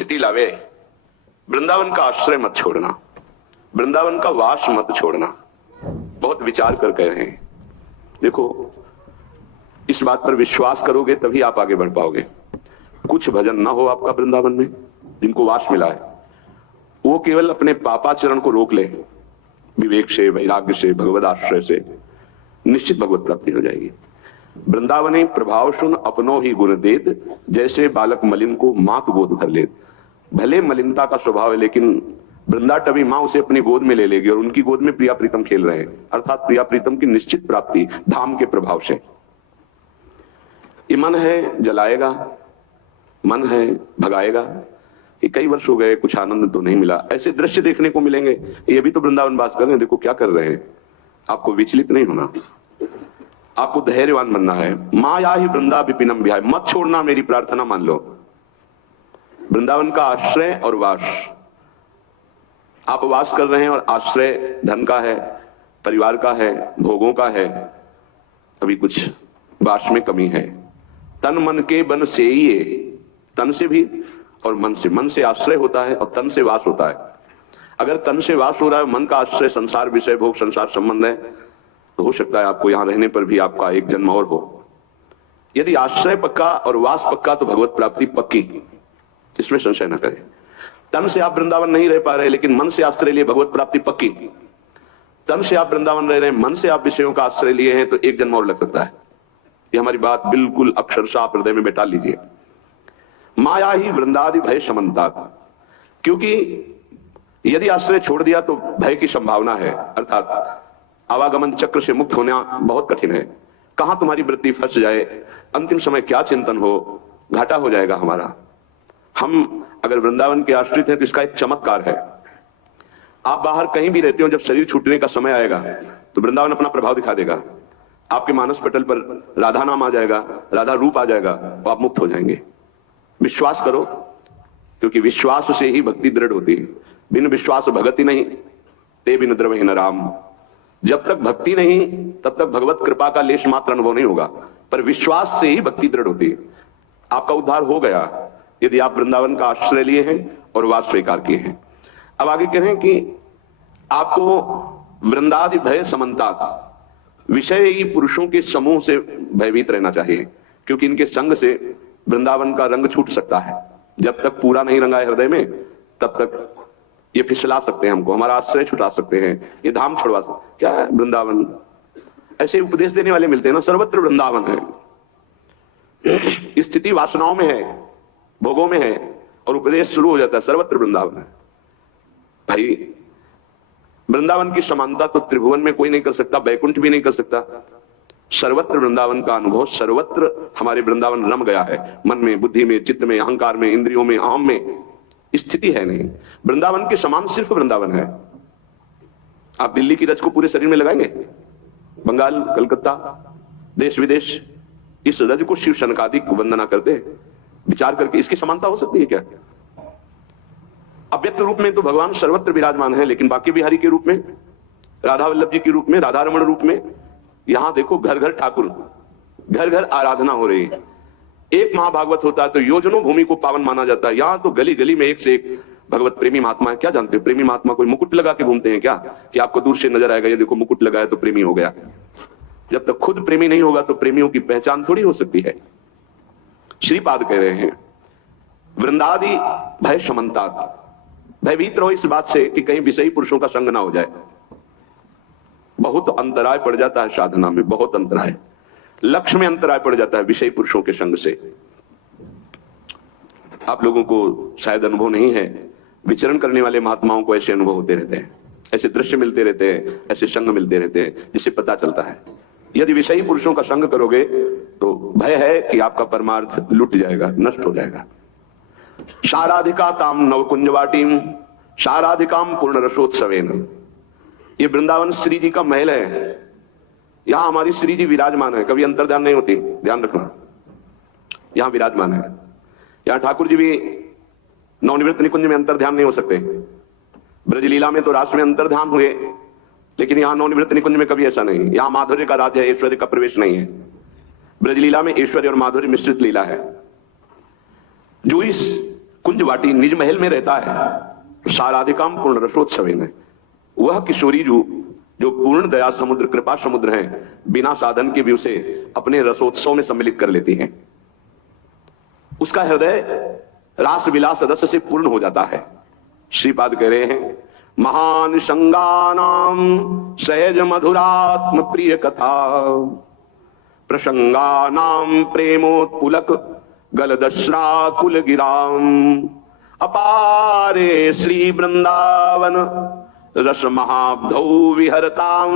स्थिति लावे, वृंदावन का आश्रय मत छोड़ना, वृंदावन का वास मत छोड़ना। बहुत विचार कर कह रहे हैं। देखो, इस बात पर विश्वास करोगे तभी आप आगे बढ़ पाओगे। कुछ भजन ना हो आपका वृंदावन में, जिनको वास मिला है, वो केवल अपने पापाचरण को रोक ले, विवेक से, वैराग्य से, भगवद आश्रय से निश्चित भगवत प्राप्ति हो जाएगी। वृंदावने प्रभाव सुन अपनो ही गुण देत, जैसे बालक मलिन को मात गोद भर लेत। भले मलिनता का स्वभाव है, लेकिन वृंदा टवी मां उसे अपनी गोद में ले लेगी और उनकी गोद में प्रिया प्रीतम खेल रहे हैं, अर्थात प्रिया प्रीतम की निश्चित प्राप्ति धाम के प्रभाव से। ये मन है जलाएगा, मन है भगाएगा। ये कई वर्ष हो गए, कुछ आनंद तो नहीं मिला। ऐसे दृश्य देखने को मिलेंगे। ये भी तो वृंदावन वास कर रहे हैं, देखो क्या कर रहे हैं। आपको विचलित नहीं होना, आपको धैर्यवान बनना है। माया ही वृंदा विपिनम विहाय, मत छोड़ना, मेरी प्रार्थना मान लो। वृंदावन का आश्रय और वास, आप वास कर रहे हैं और आश्रय धन का है, परिवार का है, भोगों का है, अभी कुछ वास में कमी है। तन मन के बन से ये, तन से भी और मन से। मन से आश्रय होता है और तन से वास होता है। अगर तन से वास हो रहा है, मन का आश्रय संसार विषय भोग संसार संबंध है, तो हो सकता है आपको यहां रहने पर भी आपका एक जन्म और हो। यदि आश्रय पक्का और वास पक्का तो भगवत प्राप्ति पक्की, इसमें संशय न करें। तन से आप वृंदावन नहीं रह पा रहे, लेकिन मन से आश्रय लिए भगवत प्राप्ति पक्की। तन से आप वृंदावन रह रहे हैं, मन से आप विषयों का आश्रय लिए हैं, तो एक जन्म और लग सकता है। ये हमारी बात बिल्कुल अक्षरशः आप हृदय में बैठा लीजिए। माया ही वृंदादि भय समन्ता, क्योंकि यदि आश्रय छोड़ दिया तो भय की संभावना है, अर्थात आवागमन चक्र से मुक्त होना बहुत कठिन है। कहां तुम्हारी वृत्ति फंस जाए, अंतिम समय क्या चिंतन हो, घाटा हो जाएगा हमारा। हम अगर वृंदावन के आश्रित हैं तो इसका एक चमत्कार है। आप बाहर कहीं भी रहते हो, जब शरीर छूटने का समय आएगा तो वृंदावन अपना प्रभाव दिखा देगा। आपके मानस पटल पर राधा नाम आ जाएगा, राधा रूप आ जाएगा, तो आप मुक्त हो जाएंगे। विश्वास करो, क्योंकि विश्वास से ही भक्ति दृढ़ होती है। बिन विश्वास भगति नहीं, ते बिन द्रवहि न राम। जब तक भक्ति नहीं, तब तक भगवत कृपा का लेश मात्र अनुभव नहीं होगा, पर विश्वास से ही भक्ति दृढ़ होती है। आपका उद्धार हो गया यदि आप वृंदावन का आश्रय लिए हैं और वास स्वीकार किए हैं। अब आगे कह रहे हैं कि आपको वृंदादि भय समन्ता, विषयी पुरुषों के समूह से भयभीत रहना चाहिए, क्योंकि इनके संग से वृंदावन का रंग छूट सकता है। जब तक पूरा नहीं रंगा है हृदय में, तब तक ये फिसला सकते हैं हमको, हमारा आश्रय छुटा सकते हैं, ये धाम छोड़वा सकते। क्या है वृंदावन? ऐसे उपदेश देने वाले मिलते हैं ना, सर्वत्र वृंदावन है। स्थिति वासनाओं में है, भोगों में है, और उपदेश शुरू हो जाता है सर्वत्र वृंदावन है। भाई, वृंदावन की समानता तो त्रिभुवन में कोई नहीं कर सकता, बैकुंठ भी नहीं कर सकता। सर्वत्र वृंदावन का अनुभव, सर्वत्र हमारे वृंदावन रम गया है। मन में, बुद्धि में, चित्त में, अहंकार में, इंद्रियों में, अहम में स्थिति है नहीं। वृंदावन के समान सिर्फ वृंदावन है। आप दिल्ली की रज को पूरे शरीर में लगाएंगे, बंगाल, कलकत्ता, देश विदेश, इस रज को शिव शनकादिक वंदना करते हैं। विचार करके इसकी समानता हो सकती है क्या? अव्यक्त रूप में तो भगवान सर्वत्र विराजमान है, लेकिन बाकी बिहारी के रूप में, राधा वल्लभ जी के रूप में, राधा रमण रूप में, यहां देखो घर घर ठाकुर, घर घर आराधना हो रही है। एक महाभागवत होता है तो योजनों भूमि को पावन माना जाता है। यहां तो गली गली में एक से एक भगवत प्रेमी महात्मा है। क्या जानते हो प्रेमी महात्मा? कोई मुकुट लगा के घूमते हैं क्या, कि आपको दूर से नजर आएगा ये देखो मुकुट लगा है तो प्रेमी हो गया? जब तक खुद प्रेमी नहीं होगा तो प्रेमियों की पहचान थोड़ी हो सकती है। श्रीपाद कह रहे हैं वृंदादि भय समन्ता, भयभीत रहो इस बात से कि कहीं विषयी पुरुषों का संग ना हो जाए। बहुत अंतराय पड़ जाता है साधना में, बहुत अंतराय, लक्ष्य में अंतराय पड़ जाता है विषयी पुरुषों के संग से। आप लोगों को शायद अनुभव नहीं है, विचरण करने वाले महात्माओं को ऐसे अनुभव होते रहते हैं, ऐसे दृश्य मिलते रहते हैं, ऐसे संग मिलते रहते हैं, जिससे पता चलता है यदि विषयी पुरुषों का संग करोगे तो भय है कि आपका परमार्थ लुट जाएगा, नष्ट हो जाएगा। शाराधिका ताम नवकुंजवाटीम शाराधिकाम पूर्ण रसोत्सवेन। ये वृंदावन श्री जी का महल है, यहां हमारी श्री जी विराजमान है। कभी अंतर्ध्यान नहीं होती, ध्यान रखना, यहां विराजमान है। यहां ठाकुर जी भी नवनिवृत्त निकुंज में अंतर्ध्यान नहीं हो सकते। ब्रजलीला में तो रास में अंतर्ध्यान हुए, लेकिन यहां नवनिवृत्त निकुंज में कभी ऐसा नहीं। यहां माधुर्य का राज है, ऐश्वर्य का प्रवेश नहीं है। ब्रजलीला में ऐश्वर्य और माधुर्य मिश्रित लीला है। जो इस कुंज वाटी निज महल में रहता है, साराधिकाम पूर्ण रसोत्सवे में। वह किशोरी जो पूर्ण दया समुद्र कृपा समुद्र है, बिना साधन के भी उसे अपने रसोत्सव में सम्मिलित कर लेती है। उसका हृदय रास विलास रस से पूर्ण हो जाता है। श्रीपाद कह रहे हैं, महान संगानाम सहज मधुरात्म प्रिय कथा, प्रसंगानाम प्रेमोत्पुलक गलदश्राकुल गिराम, अपारे श्री वृंदावन रस महाब्धौ विहरताम